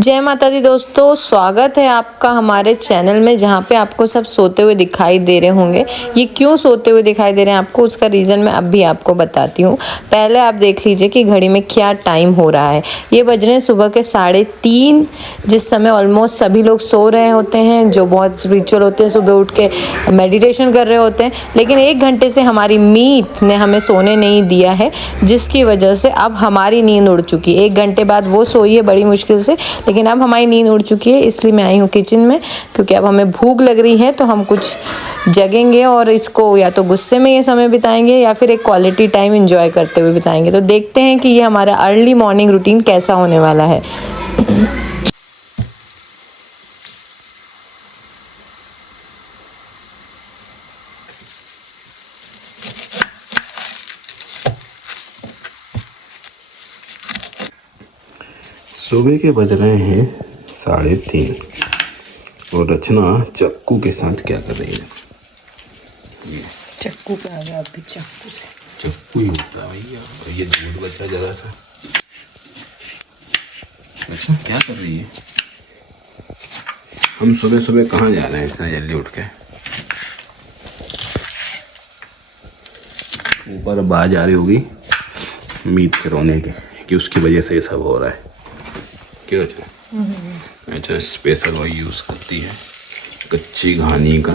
जय माता दी दोस्तों, स्वागत है आपका हमारे चैनल में जहाँ पे आपको सब सोते हुए दिखाई दे रहे होंगे। ये क्यों सोते हुए दिखाई दे रहे हैं आपको, उसका रीज़न मैं अब भी आपको बताती हूँ। पहले आप देख लीजिए कि घड़ी में क्या टाइम हो रहा है। ये बज रहे हैं सुबह के 3:30, जिस समय ऑलमोस्ट सभी लोग सो रहे होते हैं, जो बहुत स्पिरिचुअल होते हैं, सुबह उठ के मेडिटेशन कर रहे होते हैं। लेकिन 1 घंटे से हमारी मीत ने हमें सोने नहीं दिया है, जिसकी वजह से अब हमारी नींद उड़ चुकी है। 1 घंटे बाद वो सोई है बड़ी मुश्किल से, लेकिन अब हमारी नींद उड़ चुकी है। इसलिए मैं आई हूँ किचन में, क्योंकि अब हमें भूख लग रही है। तो हम कुछ जगेंगे और इसको या तो गुस्से में ये समय बिताएंगे या फिर एक क्वालिटी टाइम एंजॉय करते हुए बिताएंगे। तो देखते हैं कि ये हमारा अर्ली मॉर्निंग रूटीन कैसा होने वाला है। सुबह के बज रहे हैं 3:30 और रचना चक्कू के साथ क्या कर रही है? चक्कू पे आ गया, अभी चक्कू से चक्कू ही होता है भैया। और ये दूध बचा जरा सा। अच्छा, क्या कर रही है? हम सुबह सुबह कहाँ जा रहे हैं इतना जल्दी उठ के? ऊपर आवाज आ रही होगी मीत के रोने के, कि उसकी वजह से ये सब हो रहा है। क्यों? अच्छा, स्पेशल ऑयल यूज़ करती है कच्ची घानी का।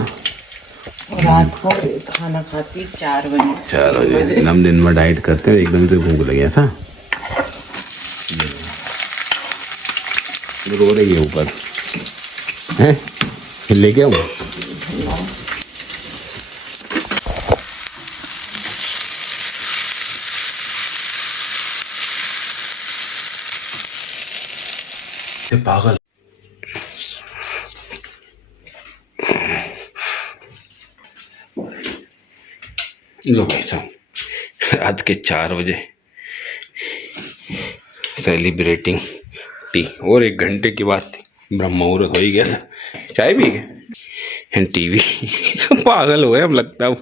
रात को खाना खाती 4 बजे। हम दिन में डाइट करते हैं, एकदम से भूख लगी ऐसा। रो रही है ऊपर है, लेके आऊँ? पागल। लो भाई साहब, रात के 4 बजे सेलिब्रेटिंग टी, और 1 घंटे की बात ब्रह्म मुहूर्त हो ही गया था। चाय पी गए, टीवी पागल हो गए हम, लगता है।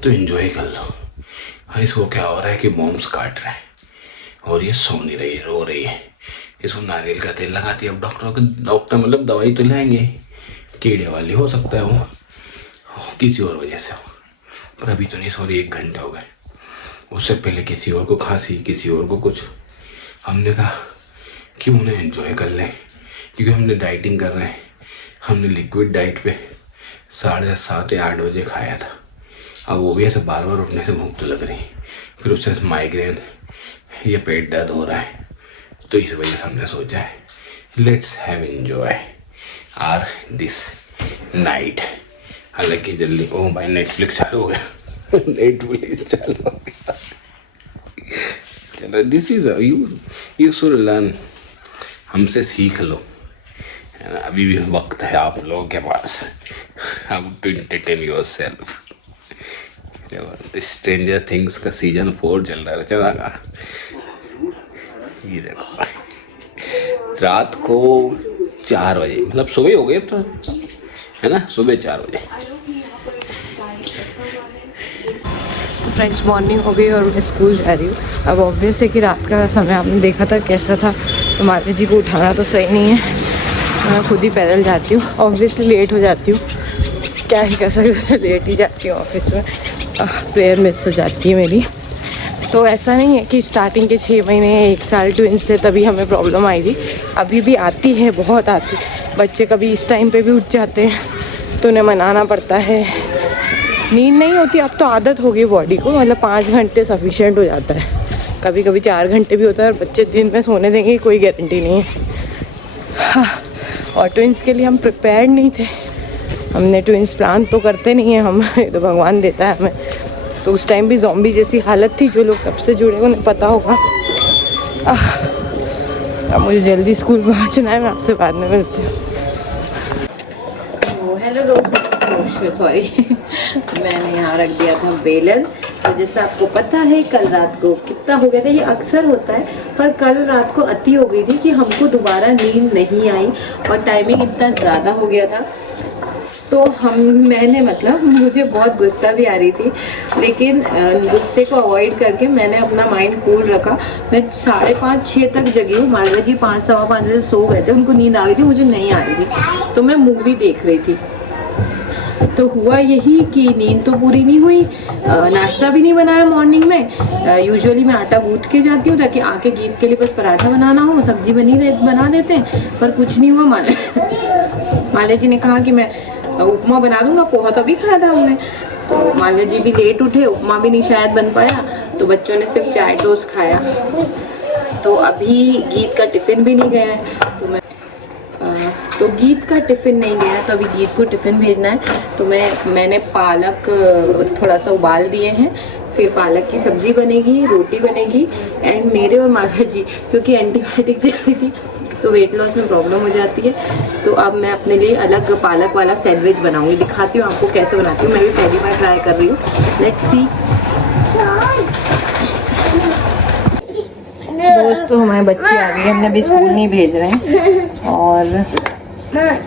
तो एंजॉय कर लो। इसको क्या हो रहा है कि बॉम्ब्स काट रहे हैं और ये सो नहीं रही है, रो रही है। इसको नारियल का तेल लगाती है। अब डॉक्टर मतलब दवाई तो लेंगे, कीड़े वाली हो सकता है वो, किसी और वजह से हो, पर अभी तो नहीं सो रही। 1 घंटे हो गए। उससे पहले किसी और को खांसी, किसी और को कुछ। हमने कहा क्यों ना एंजॉय कर लें, क्योंकि हमने डाइटिंग कर रहे हैं। हमने लिक्विड डाइट पे 7:30 या 8 बजे खाया था। अब वो भी ऐसे बार बार उठने से भूख तो लग रही, फिर उससे माइग्रेन, ये पेट दर्द हो रहा है। तो इस वजह से हमने सोचा है let's have enjoy are this night. हालांकि जल्दी, ओ भाई नेटफ्लिक्स चालू हो गया नेटफ्लिक्स चालू हो गया। चलो, this is you should learn, हमसे सीख लो। अभी भी वक्त है आप लोगों के पास, how to entertain yourself. Stranger Things का सीजन 4 चल रहा है रचना का। ये देखो, रात को 4 बजे, मतलब सुबह हो गए अब तो, है ना, सुबह 4 बजे। तो फ्रेंड्स, मॉर्निंग हो गई और मैं स्कूल जा रही हूँ। अब ऑब्वियस है कि रात का समय आपने देखा था कैसा था, तो माता जी को उठाना तो सही नहीं है। मैं खुद ही पैदल जाती हूँ। ऑब्वियसली लेट हो जाती हूँ, क्या ही कर सकते, लेट ही जाती हूँ ऑफिस में। प्रेयर मिस हो जाती है मेरी। तो ऐसा नहीं है कि स्टार्टिंग के 6 महीने 1 साल ट्विंस थे तभी हमें प्रॉब्लम आई थी, अभी भी आती है, बहुत आती। बच्चे कभी इस टाइम पे भी उठ जाते हैं तो उन्हें मनाना पड़ता है। नींद नहीं होती, अब तो आदत हो गई बॉडी को, मतलब 5 घंटे सफिशिएंट हो जाता है। कभी कभी 4 घंटे भी होता है। और बच्चे दिन में सोने देंगे कोई गारंटी नहीं है। हाँ, और ट्विंस के लिए हम प्रिपेयर्ड नहीं थे। हमने ट्विंस प्लान तो करते नहीं हैं हम, तो भगवान देता है हमें। तो उस टाइम भी ज़ॉम्बी जैसी हालत थी। जो लोग तब से जुड़े उन्हें पता होगा। अब मुझे जल्दी स्कूल पहुंचना है, मैं आपसे बाद में मिलती हूँ। हेलो दोस्तों, सॉरी मैंने यहाँ रख दिया था बेलन। तो जैसे आपको पता है कल रात को कितना हो गया था, ये अक्सर होता है, पर कल रात को अति हो गई थी कि हमको दोबारा नींद नहीं आई और टाइमिंग इतना ज़्यादा हो गया था। तो मैंने मतलब मुझे बहुत गुस्सा भी आ रही थी, लेकिन गुस्से को अवॉइड करके मैंने अपना माइंड कूल रखा। मैं 5:30-6 तक जगी हूँ। मालवा जी 5-5:15 बजे सो गए थे, उनको नींद आ गई थी, मुझे नहीं आ रही थी, तो मैं मूवी देख रही थी। तो हुआ यही कि नींद तो पूरी नहीं हुई, नाश्ता भी नहीं बनाया मॉर्निंग में। यूजुअली मैं आटा गूंथ के जाती हूँ ताकि आके गीत के लिए बस पराठा बनाना हो, सब्जी बना देते हैं, पर कुछ नहीं हुआ। माले जी ने कहा कि मैं उपमा बना दूंगा, पोहा तो अभी खाया था हमने। तो माले जी भी लेट उठे, उपमा भी नहीं शायद बन पाया, तो बच्चों ने सिर्फ चाय टोस्ट खाया। तो अभी गीत का टिफ़िन भी नहीं गया है, तो गीत का टिफ़िन नहीं गया, तो अभी गीत को टिफ़िन भेजना है। तो मैंने पालक थोड़ा सा उबाल दिए हैं, फिर पालक की सब्ज़ी बनेगी, रोटी बनेगी। एंड मेरे और माला जी, क्योंकि एंटीबायोटिक चल रही थी तो वेट लॉस में प्रॉब्लम हो जाती है, तो अब मैं अपने लिए अलग पालक वाला सैंडविच बनाऊंगी। दिखाती हूँ आपको कैसे बनाती हूँ, मैं भी पहली बार ट्राई कर रही हूँ। Let's see. दोस्तों हमारे बच्चे आ गए, हमने अभी स्कूल नहीं भेज रहे हैं। और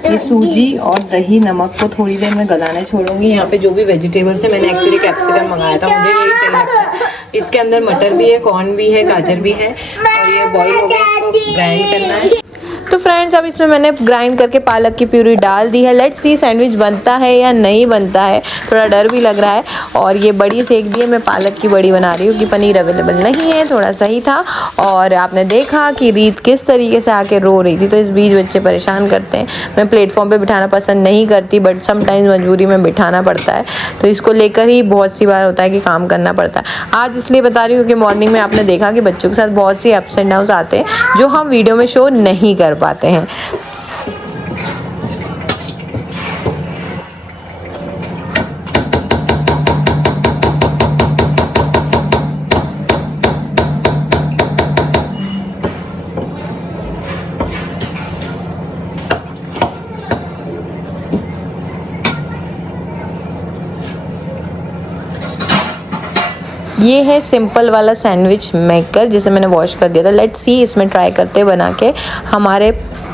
ये सूजी और दही नमक को थोड़ी देर में गलाने छोड़ूंगी। यहाँ पे जो भी वेजिटेबल्स है, मैंने एक्चुअली कैप्सिकम मंगाया था, मुझे यही सही लगता है। इसके अंदर मटर भी है, कॉर्न भी है, गाजर भी है, और ये बॉईल हो गया, इसको ग्राइंड करना है। तो फ्रेंड्स अब इसमें मैंने ग्राइंड करके पालक की प्यूरी डाल दी है। लेट्स सी सैंडविच बनता है या नहीं बनता है, थोड़ा डर भी लग रहा है। और ये बड़ी सेक दी है, मैं पालक की बड़ी बना रही हूँ कि पनीर अवेलेबल नहीं है, थोड़ा सही था। और आपने देखा कि रीत किस तरीके से आके रो रही थी, तो इस बीच बच्चे परेशान करते हैं। मैं प्लेटफॉर्म पर बिठाना पसंद नहीं करती, बट समटाइम्स मजबूरी में बिठाना पड़ता है, तो इसको लेकर ही बहुत सी बार होता है कि काम करना पड़ता है। आज इसलिए बता रही हूँ कि मॉर्निंग में आपने देखा कि बच्चों के साथ बहुत सी अप्स एंड डाउन्स आते हैं जो हम वीडियो में शो नहीं कर पाते हैं। ये है सिंपल वाला सैंडविच मेकर जिसे मैंने वॉश कर दिया था। लेट्स सी इसमें ट्राई करते बना के हमारे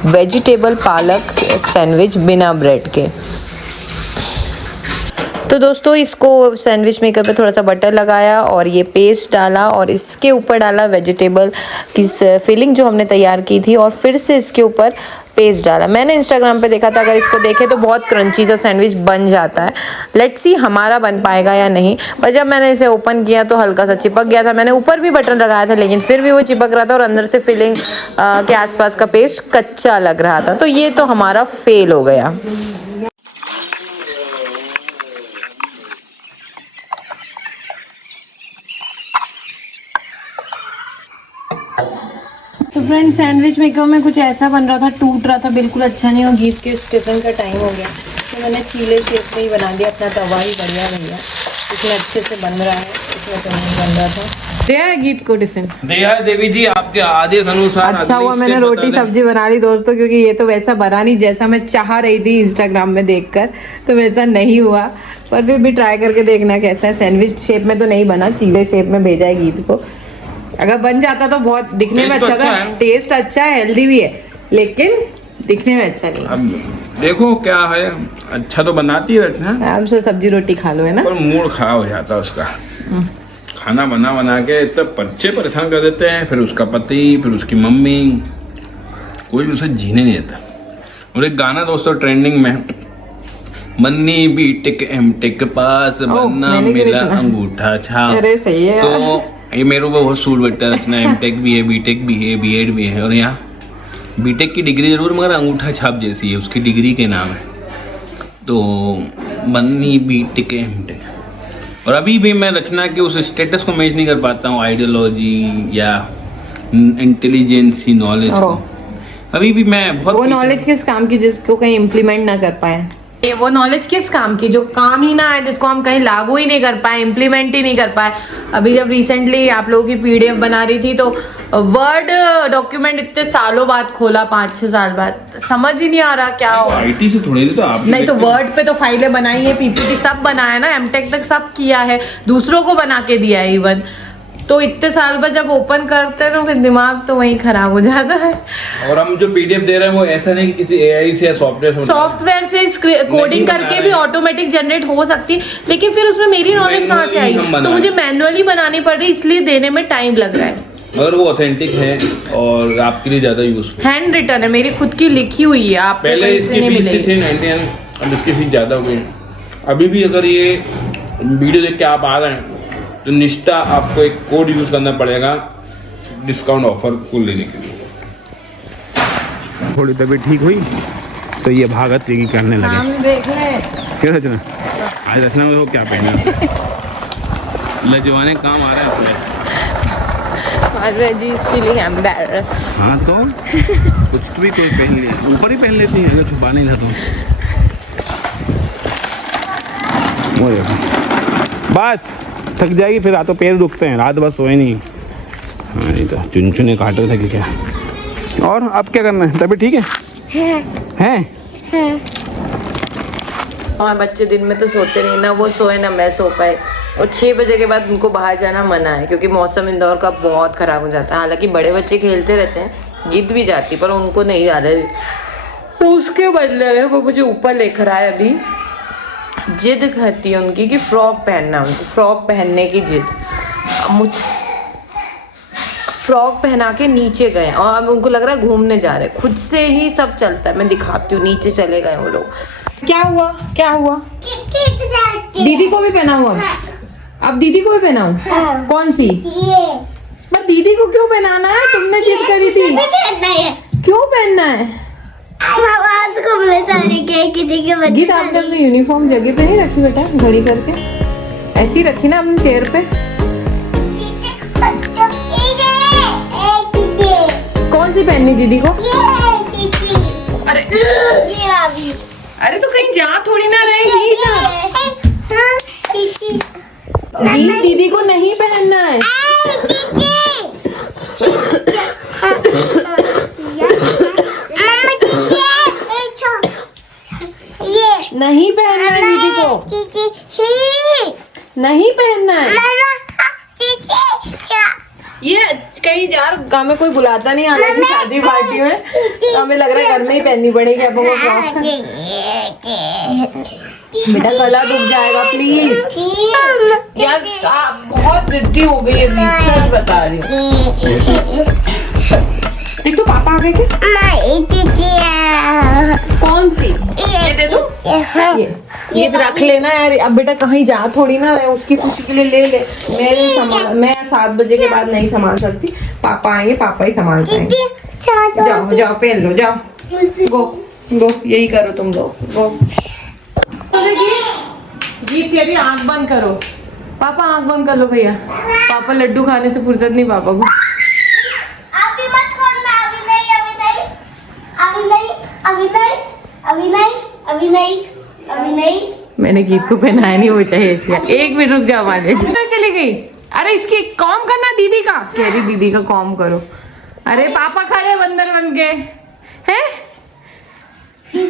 वेजिटेबल पालक सैंडविच बिना ब्रेड के। तो दोस्तों इसको सैंडविच मेकर पे थोड़ा सा बटर लगाया और ये पेस्ट डाला और इसके ऊपर डाला वेजिटेबल की फिलिंग जो हमने तैयार की थी, और फिर से इसके ऊपर पेस्ट डाला। मैंने इंस्टाग्राम पे देखा था, अगर इसको देखें तो बहुत क्रंची सा सैंडविच बन जाता है। लेट्स सी हमारा बन पाएगा या नहीं। पर जब मैंने इसे ओपन किया तो हल्का सा चिपक गया था। मैंने ऊपर भी बटन लगाया था, लेकिन फिर भी वो चिपक रहा था और अंदर से फिलिंग के आसपास का पेस्ट कच्चा लग रहा था। तो ये तो हमारा फेल हो गया। तो फ्रेंड सैंडविच मेकर में कुछ ऐसा बन रहा था, टूट रहा था, बिल्कुल अच्छा नहीं। और गीत के टिफिन का टाइम हो गया, तो मैंने चीले शेप में ही बना दिया। अपना तवा ही बढ़िया भैया, इसमें अच्छे से बन रहा है, इसमें तो नहीं बन रहा था। दिया है गीत को टिफिन? दिया है देवी जी, आपके आदेश अनुसार। अच्छा हुआ मैंने रोटी सब्जी बना ली दोस्तों, क्योंकि ये तो वैसा बना नहीं जैसा मैं चाह रही थी इंस्टाग्राम में देखकर, तो वैसा नहीं हुआ। पर फिर भी ट्राई करके देखना कैसा है। सैंडविच शेप में तो नहीं बना, चीले शेप में भेजा है गीत को। अगर बन जाता तो बहुत दिखने में अच्छा था, टेस्ट अच्छा है, हेल्दी भी है, लेकिन दिखने में अच्छा नहीं। अब देखो क्या है, अच्छा तो बनाती है रचना, आराम से सब्जी रोटी खा लो, है ना। पर मूड खराब हो जाता है उसका। खाना बना बना के इतना बच्चे परेशान कर देते हैं, फिर उसका पति, फिर उसकी मम्मी, कोई उसे जीने नहीं देता। और एक गाना दोस्तों ट्रेंडिंग में, मन्नी बीटेक एमटेक पास बनना मिला अंगूठा छाप। अरे सही है। तो ये मेरे ऊपर बहुत सूट बैठता है रचना। एमटेक भी है, बीटेक भी है, बीएड भी है, और यहाँ बीटेक की डिग्री जरूर मगर अंगूठा छाप जैसी है, उसकी डिग्री के नाम है। तो मन्नी बीटेक एमटेक, और अभी भी मैं रचना के उस स्टेटस को मैच नहीं कर पाता हूँ, आइडियोलॉजी या इंटेलिजेंसी नॉलेज को। अभी भी मैं बहुत, वो नॉलेज किस काम की जिसको कहीं इम्प्लीमेंट ना कर पाए, वो नॉलेज किस काम की जो काम ही ना है, जिसको हम कहीं लागू ही नहीं कर पाए, इम्प्लीमेंट ही नहीं कर पाए। अभी जब रिसेंटली आप लोगों की पीडीएफ बना रही थी, तो वर्ड डॉक्यूमेंट इतने सालों बाद खोला, 5-6 साल बाद, समझ ही नहीं आ रहा क्या हो। आईटी से थोड़ी देर तो आप नहीं तो वर्ड पे तो फाइलें बनाई है, पीपीटी सब बनाया ना, एमटेक तक सब किया है, दूसरों को बना के दिया है इवन। तो इतने साल बाद जब ओपन करते हैं तो फिर दिमाग तो वहीं खराब हो जाता है। और हम जो पीडीएफ दे रहे हैं वो ऐसा नहीं कि किसी एआई से या सॉफ्टवेयर से कोडिंग करके भी ऑटोमेटिक जनरेट हो सकती है, लेकिन फिर उसमें मेरी नॉलेज कहाँ से आई, तो मुझे मैनुअली बनानी पड़ रही, इसलिए देने में टाइम लग रहा है। अगर वो ऑथेंटिक है और आपके लिए ज्यादा यूजफुल, हैंड रिटन है, मेरी खुद की लिखी हुई है। आप पहले इसकी फीस थी 99, अब इसकी फीस ज्यादा हो गई। अभी भी अगर ये वीडियो देख के आप आ रहे हैं तो निष्ठा आपको एक कोड यूज करना पड़ेगा डिस्काउंट ऑफर को लेने के लिए। थोड़ी तबीयत ठीक हुई तो ये भागत की करने लगे। देख ले क्या रचना, आज रचना में वो क्या पहना लजवाने काम आ रहा है अपने। जी इज फीलिंग एम्बैरेस्ड। हाँ तो कुछ भी कोई पहन ले, ऊपर ही पहन लेती है अगर छुपा नहीं था तो। वो देखो बस थक जाएगी फिर, रातों पैर दुखते हैं, रात बस सोए नहीं। हाँ नहीं तो चुनचुने काट रहे थे कि क्या। और अब क्या करना है, तबीयत ठीक है? हैं? हमारे बच्चे दिन में तो सोते नहीं, ना वो सोए ना मैं सो पाए, और 6 बजे के बाद उनको बाहर जाना मना है क्योंकि मौसम इंदौर का बहुत ख़राब हो जाता है। हालांकि बड़े बच्चे खेलते रहते हैं, गिद्ध भी जाती, पर उनको नहीं जा रहे, तो उसके बदले में वो मुझे ऊपर लेकर आए। अभी जिद करती है उनकी कि फ्रॉक पहनना, उनको फ्रॉक पहनने की जिद। मुझ फ्रॉक पहना के नीचे गए और अब उनको लग रहा है घूमने जा रहे, खुद से ही सब चलता है। मैं दिखाती हूँ, नीचे चले गए वो लोग। क्या हुआ, क्या हुआ? दीदी को भी पहनाऊँ अब दीदी को भी पहनाऊँ? हाँ। कौन सी? पर दीदी को क्यों पहनाना है? तुमने जिद करी थी। क्यों पहनना है? आवाज घूमने जाने के किसी के बच्चे। गीत आपने अपनी यूनिफॉर्म जगह पे नहीं रखी बेटा, घड़ी करके ऐसी ही रखी ना अपनी चेयर पे। कौन सी पहननी दीदी को? अरे अरे तो कहीं जा थोड़ी ना रहेगी ना। दीदी को नहीं पहनना है। नहीं पहनना है दीदी को, नहीं पहनना है। ये कहीं यार गाँव में कोई बुलाता नहीं, हालांकि शादी पार्टी में तो हमें लग रहा है घर में ही पहननी पड़ेगी अब वो फ्रॉक। बेटा गला दुख जाएगा प्लीज। यार आप बहुत जिद्दी हो गई है, सच बता रही हूँ। देख तो पापा आ गए क्या? कौन सी? ये दे दो। ये रख लेना यार, अब बेटा कहीं जा थोड़ी ना रहे, उसकी खुशी के लिए ले ले। मैं 7 बजे के बाद नहीं संभाल सकती, पापा आएंगे, पापा ही संभाल पाएंगे। जाओ जाओ पहन लो, जाओ गो गो, यही करो तुम लोग, गो। जीत कह रही आँख बंद करो, पापा आँख बंद कर लो भैया। पापा लड्डू खाने से फुर्सत नहीं पापा को। अभी मत करना, अभी नहीं, अभी नहीं, अभी नहीं, अभी नहीं, अभी नहीं, अभी नहीं, अभी नहीं। मैंने गीत को पहनाया नहीं, वो चाहिए इसका। 1 मिनट रुक जाओ, माने चली गई। अरे इसकी कॉम करना दीदी का, कह रही दीदी का कॉम करो। अरे पापा खड़े बंदर बन के हैं।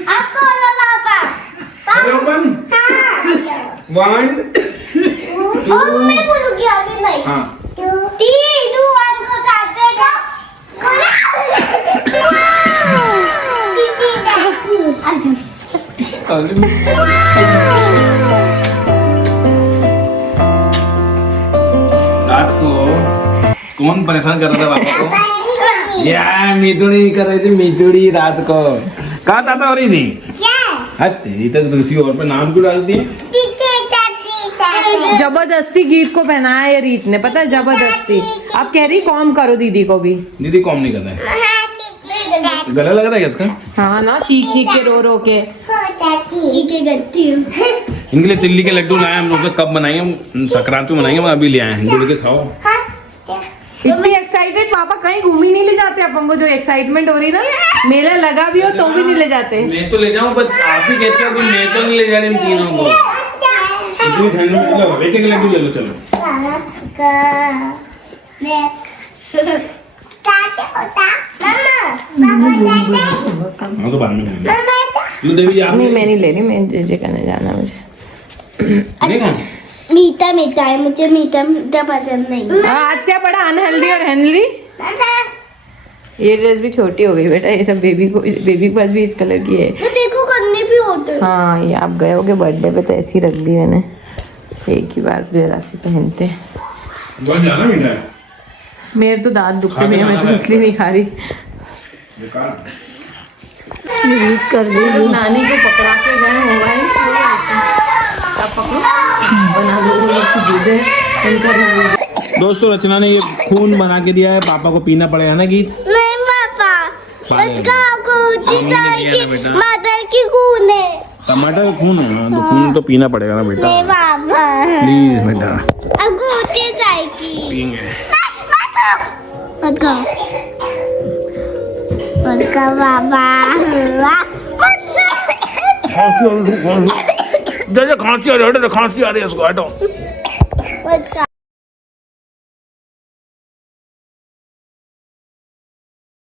आपको पापा ओपन 1 और मैं बोलूंगी अभी नहीं। हाँ 3 2 1 को काट देगा। रात को कौन परेशान कर रहा था पापा को? यार मितुड़ी कर रही थी, मितुड़ी रात को कहाँ ताता हो रही थी? हाँ तेरी तक तो किसी और पे नाम क्यों डालती है? जबरदस्ती गीत को पहनाया है रीत ने, पता है, जबरदस्ती। अब कह रही कॉम करो दीदी को भी। दीदी कॉम नहीं करना है, गला लग रहा है क्या इसका? हाँ ना, चीख चीख के रो रो के। इनके लिए तिल्ली के लड्डू लाए हम लोग, कब बनाएंगे हम? संक्रांति में बनाएंगे, अभी ले आए हैं, गुड़ के खाओ। इतनी एक्साइटेड पापा कहीं घूम ही नहीं ले जाते अपन को, जो एक्साइटमेंट हो रही ना, मेला लगा भी हो तो भी नहीं ले जाते। मैं तो ले जाऊँ, बस आप ही कहते हो कि मैं तो नहीं ले जा रही इन तीनों को। इतनी ठंड में लो, एक लड्डू ले लो, चलो। हाँ तो बाद में लेंगे। देवी आप नहीं, मैं नहीं ले रही, मैं जेजे करने जाना मुझे। नहीं खाना? मीठा मीठा है, मुझे मीठा मीठा पसंद नहीं। आज क्या पढ़ा, अनहेल्दी और हेल्दी। ये ड्रेस भी छोटी हो गई बेटा, ये सब बेबी के पास भी इस कलर की है। तो देखो करने भी होते हैं। हाँ ये आप गए होगे बर्थडे पे तो ऐसी रख दी मैंने, एक ही बार जरा सी पहनते। बहुत ज्यादा मीठा है। मेरे तो दांत दुखते नहीं है, मैं तो इसलिए नहीं खा रही। कर दी नानी को पकड़ा के गए मोबाइल, अब पकड़ो बना दो। दोस्तों रचना ने ये खून बना के दिया है, पापा को पीना पड़ेगा ना गीत। नहीं पापा, पानी मदर की खून है। टमाटर का खून है, हाँ, तो खून तो पीना पड़ेगा ना बेटा। नहीं पापा, प्लीज बेटा अब गोटी जाएगी। पियेंगे। मत खाओ, मत खाओ पापा, खांसी आ रही है, खांसी आ रही है इसको, हटो। मत खाओ।